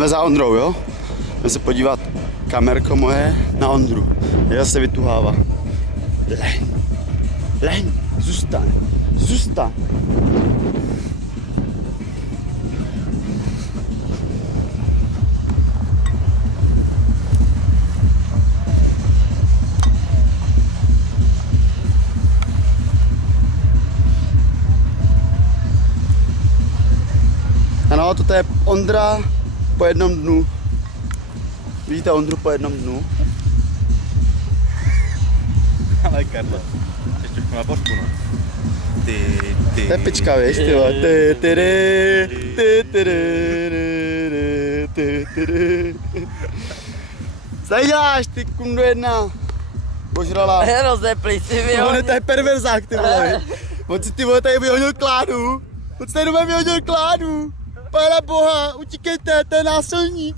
Jdeme za Ondrou, jo? Jdeme se podívat, kamerko moje, na Ondru. Já se vytuhává. Leň, zůstaň. Ano, toto je Ondra po jednom dnu. Vidíte Ondru po jednom dnu? Ale Karla, ještě trošku na pořku, no. To je pička, víš, ty vole. Co tady děláš, ty kundo jedna? Božrala. Rozeplý si mi ho. To je perverzák, ty vole. On si ty vole tady vyhodil kládu. On si tady doma vyhodil kládu. Pána boha, utíkejte, to je násilník.